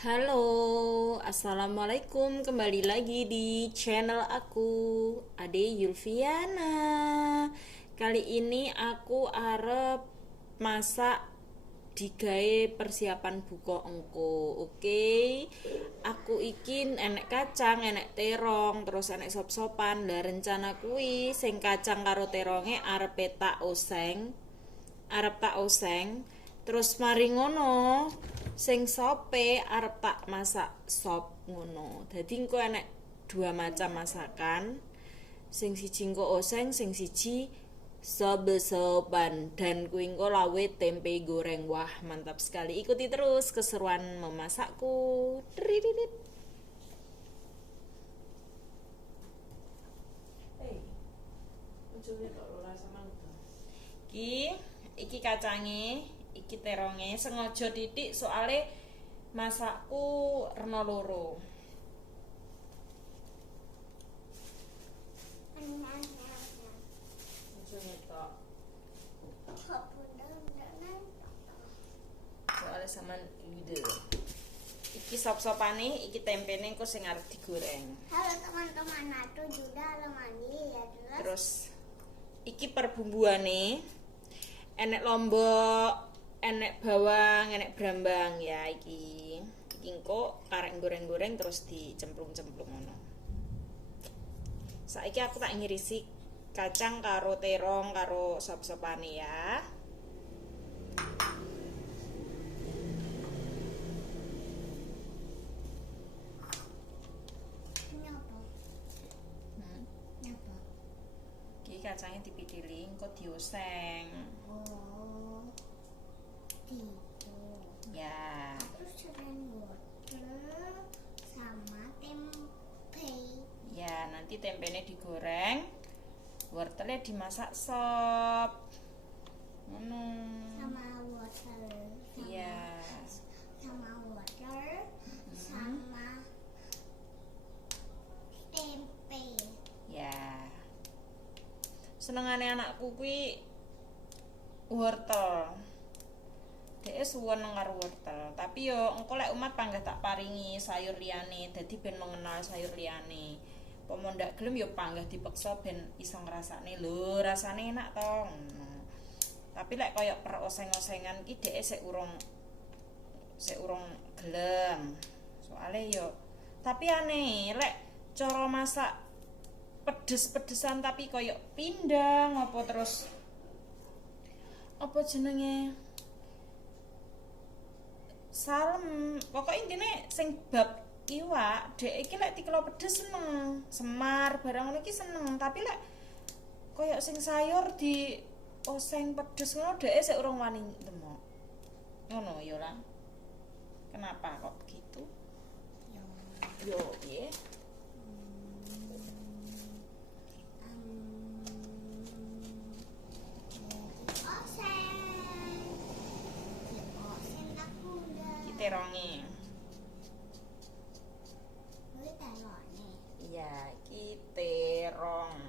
Halo, assalamualaikum. Kembali lagi di channel aku, Ade Yulfiana. Kali ini aku arep masak digawe persiapan buka engko. Oke. Aku ikin enek kacang, enek terong, terus enek sop-sopan. Lah rencana kuwi sing kacang karo teronge arep tak oseng, terus mari ngono sing sope arep tak masak sop ngono. Dadi engko enek dua macam masakan, sing siji engko oseng, sing siji sobe-soban, dan kuwi engko lawe tempe goreng. Wah mantap sekali, ikuti terus keseruan memasakku. Drididit. Iki kacange, iki teronge sengaja titik soale masakku rena loro. Aja ngetok. Soale sampean ide. Iki sop-sopane, iki tempene engko sing arep digoreng. Halo teman-teman, aku juga Lemani ya Terus iki perbumbuane. Enek lombok, enek bawang, enek brambang ya iki. Iki engko arek goreng-goreng terus dicemplung-cemplung ngono. Saiki aku tak ngirisi kacang karo terong karo sop-sopane ya. Nyapa? Nyapa? Iki kacangnya dipidili engko dioseng. Oh, gitu. Ya. Terus selain wortel sama tempe. Ya, nanti tempenya digoreng. Wortelnya dimasak sop. Ngono. Sama wortel. Iya. Sama wortel. Sama tempe. Ya. Senengane anakku kuwi wortel. Dhek suwen karo wortel, tapi yo engko lek umat panggah tak paringi sayur liyane, dadi ben mengenal sayur liyane. Pomo ndak gelem yo panggah dipeksa ben iso ngrasakne. Lho, rasane enak to. Tapi lek koyo per oseng-osengan ki dhek sik urung gelem. Soale yo tapi aneh lek cara masak pedes-pedesan tapi koyo pindang apa terus apa jenenge salem, pokoknya intinya sing bab iwak dek iki lek dikelo pedes seneng, semar barang ngono iki seneng, tapi lek koyo sing sayur di oseng pedes ngono dek sik urung wani demok. Ngono ya lah. Kenapa kok begitu? Yo piye? Iki teronge. Iya, iki terong.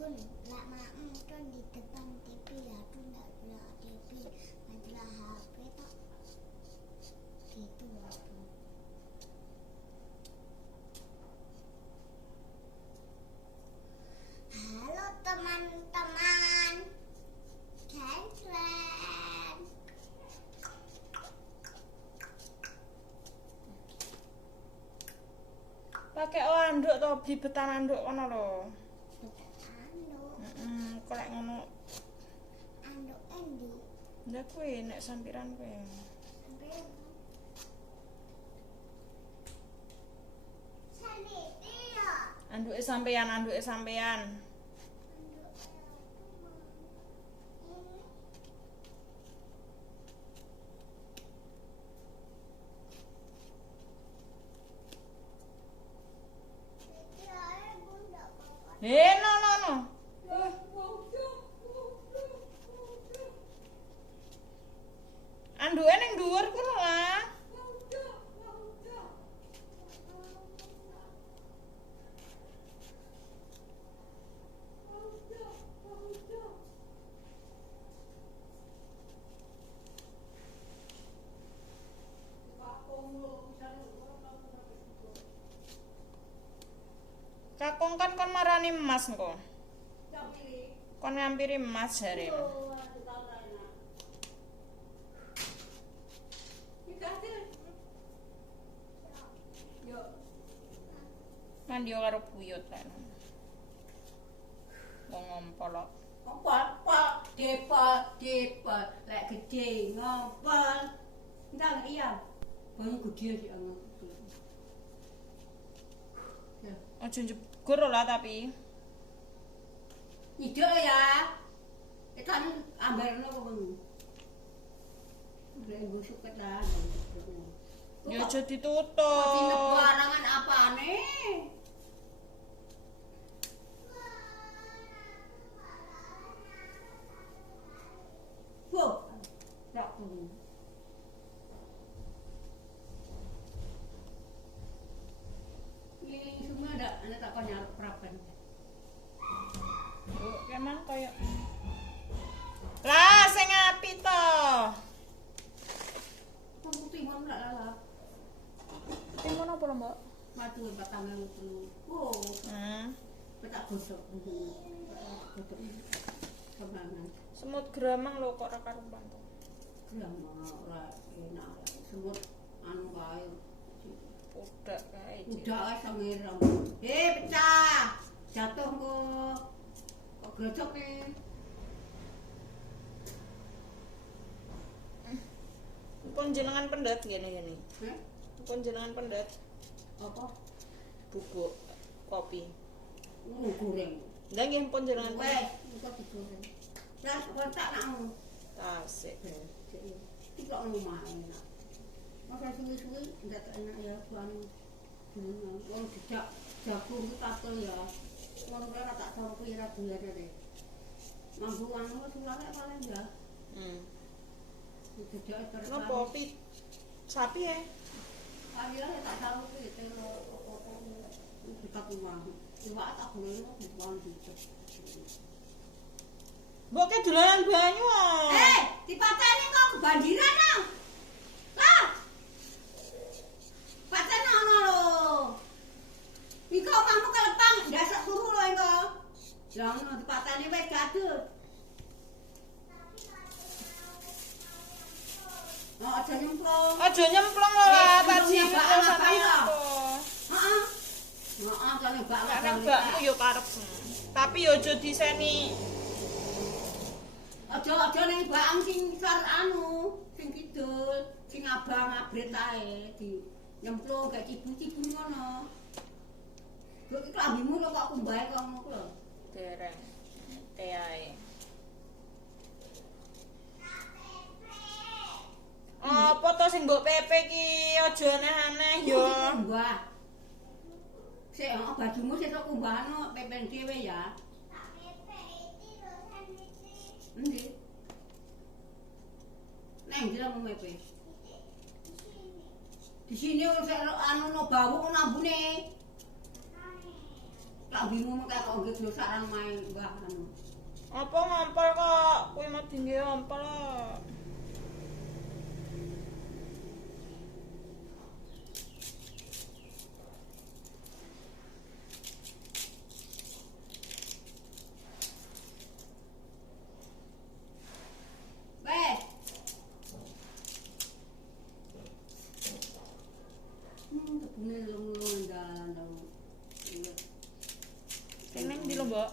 Bun, lak maem tuh di depan TV ya, tuh nggak bilang TV, majalah HP tak gitu ya Bun. Halo teman-teman, keren. Pakai anduk to, blibetan anduk ngono lho. Anduk, Kok lek ngono anduk endi? ndak kowe nek sampiran kowe. Sampai saniti ya. Anduke sampean. Anduk ini. Iki ae Bun nggak apa-apa. No. Anduke ning dhuwur ku lho lah. ngakoni emas engko. Kon ngampiri emas jare. Mandi karo buyut kan. Wong ngompol. Ngompol, depot, lek gede ngompol. Ndang iya. Bang gede sih ana. Ya. Aja jegur lah tapi. Ijo ya. Kan ambarno kok bang. Udah busuk ketan. Ya aja ditutup. Dina barangan apane? Wo, tak pun. Ini semua ada, anda tak kau nyarap perapan. Oh, emang kaya. Lah, sing api to. Kamu timun tak lah. Timun apa lho, Mbak? Matu tak tangan itu. Wo, tak gosok. Gosok. Kemangan. Semut geramang lho kok ora karuan to. Lama ora enak. Semut anu kae. Udah kae. Udah sangiram. Pecah. Jatuh kok grojok nih. Pun jenengan pendet ngene-ngene. Heh? Pun jenengan pendet Apa? bubuk kopi. Goreng. Lah nggih pun jenengan Wes, engko digoreng. Lah kontak nakmu. tasik. Tidak rumah enak. Masa suwi-suwi ndak enak ya buan. Wong dijak jagung ku takel ya. Wong ora tak tahu pira buyare. Mambu anu sulane paling ya. Dijak terus. Napa pi sapi ya? Ayo tak tahu ku itu dekat rumah. Iwak tak boleh buang gitu. Mbok ke dolanan banyu. Dipateni kok kebanjiran ah. Lah. Pateni ono lho. Iko omahmu kelepang, ndasek turu lho engko. Ya ono dipateni wis gadut. Oh, aja nyemplung. Aja nyemplung lho lah tadi nyemplung sampe ya. apa. Heeh. Heeh, kene bakal. Nek mbakmu yo karep. Tapi yo aja diseni. Aja ning baang sing sar anu, sing kidul, sing abang abrit ae di nyemplung gak cibu-cibu ngono. Kok iki klambimu kok kumbahe kok ngono lho. Dereng. Teh ae. Apa to sing mbok pepe ki aja aneh-aneh yo. Kumbah. Sik bajumu sesuk kumbahno pepen dhewe ya. Endi? Neng dira mepe. Di sini anu no bau nambune. Tak bingung kaya kok nggih sarang main mbah anu. Apa ngompol kok? Kuwi mau dingge ngompol. Pengen di lho, Mbak.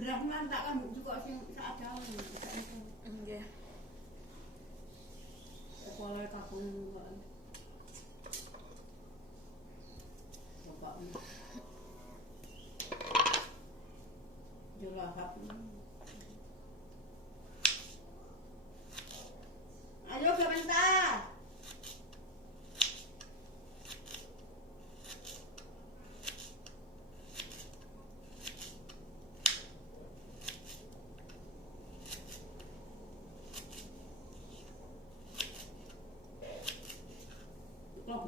Brahman tak kan juga sing sak daun. Nggih. Sekolah kakung kok. Bapakmu. Julahap. Ayo sebentar.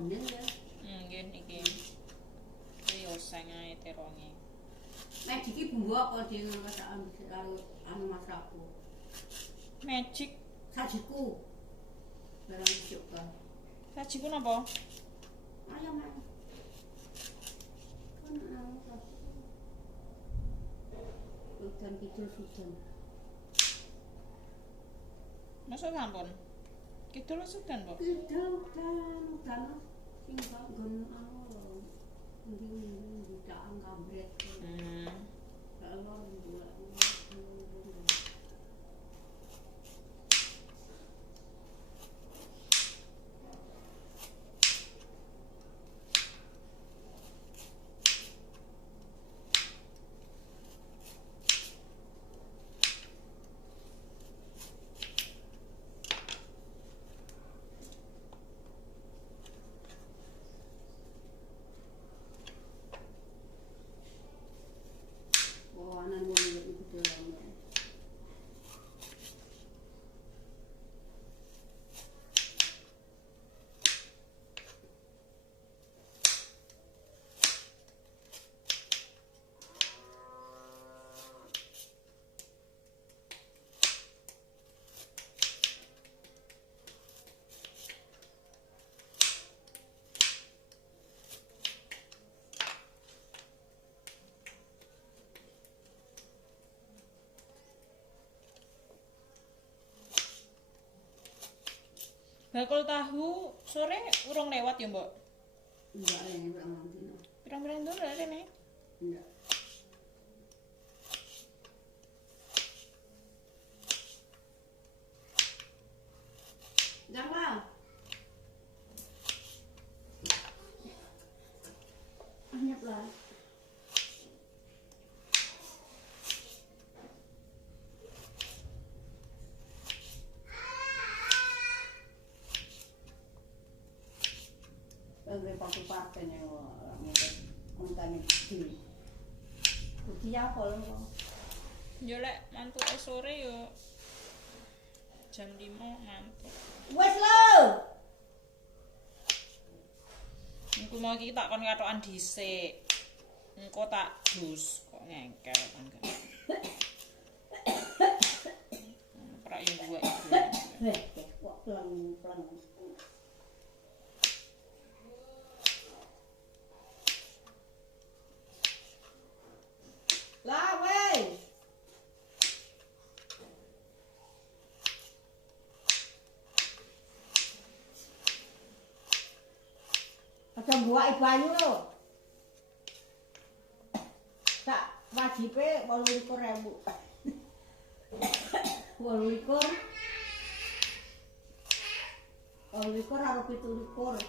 bening ya. Nggih niki. Iki oseng ae teronge. Nek iki bumbu apa dhewe masakan karo anu masakku. Magic. Sajiku. Barang ijuk kan. Sajiku napa? Ayam ae. Kan anu sajiku. Udan kidul sudan. Masa sampun? Kidul sudan, Bu. Kidul udan sing gak nggon anu. Ndi cakang kambret. Kalau dua. Anan wong iku dalam. Bakul tahu sore urung lewat ya, Mbok? Enggak ini ora mantino. Pirang-pirang dulu lah rene. Enggak. Jangan. Anyap lah. Agak pakai parten yang orang itu. Kutia kalau Yo lek mantuke sore yo jam 5 mantuk. wes lo. Engko mau iki tak kon katokan dhisik. Engko tak dus kok ngengkel kan gak. Prak yo gua iki. Kok pelang. Lah weh. Ada buah banyu lho. Tak wajibe 28.000. 28. 28 karo 17.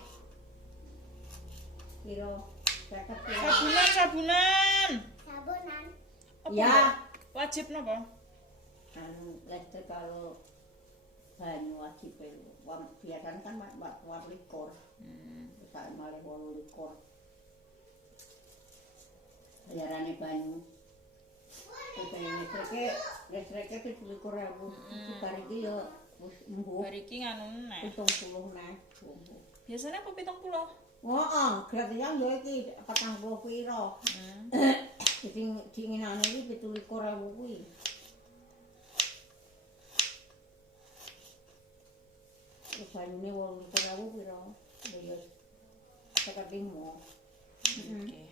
Kira 50. Sabunan. Sabunan. Apa, Ya. Mbak? Wajib napa? Listrik kalau banyu wajib biasanya kan war likur. Tak malah 28. Bayarannya banyu. Listriknya 17.000. Bar iki ya wis embuh. Bar iki nganu nek. 70 neh. Biasanya apa 70? Heeh, gratisan yo iki 40 pira. Sing dinginane iki 17.000 kuwi. Banyune 8.000 pira. Ya 55. Oke.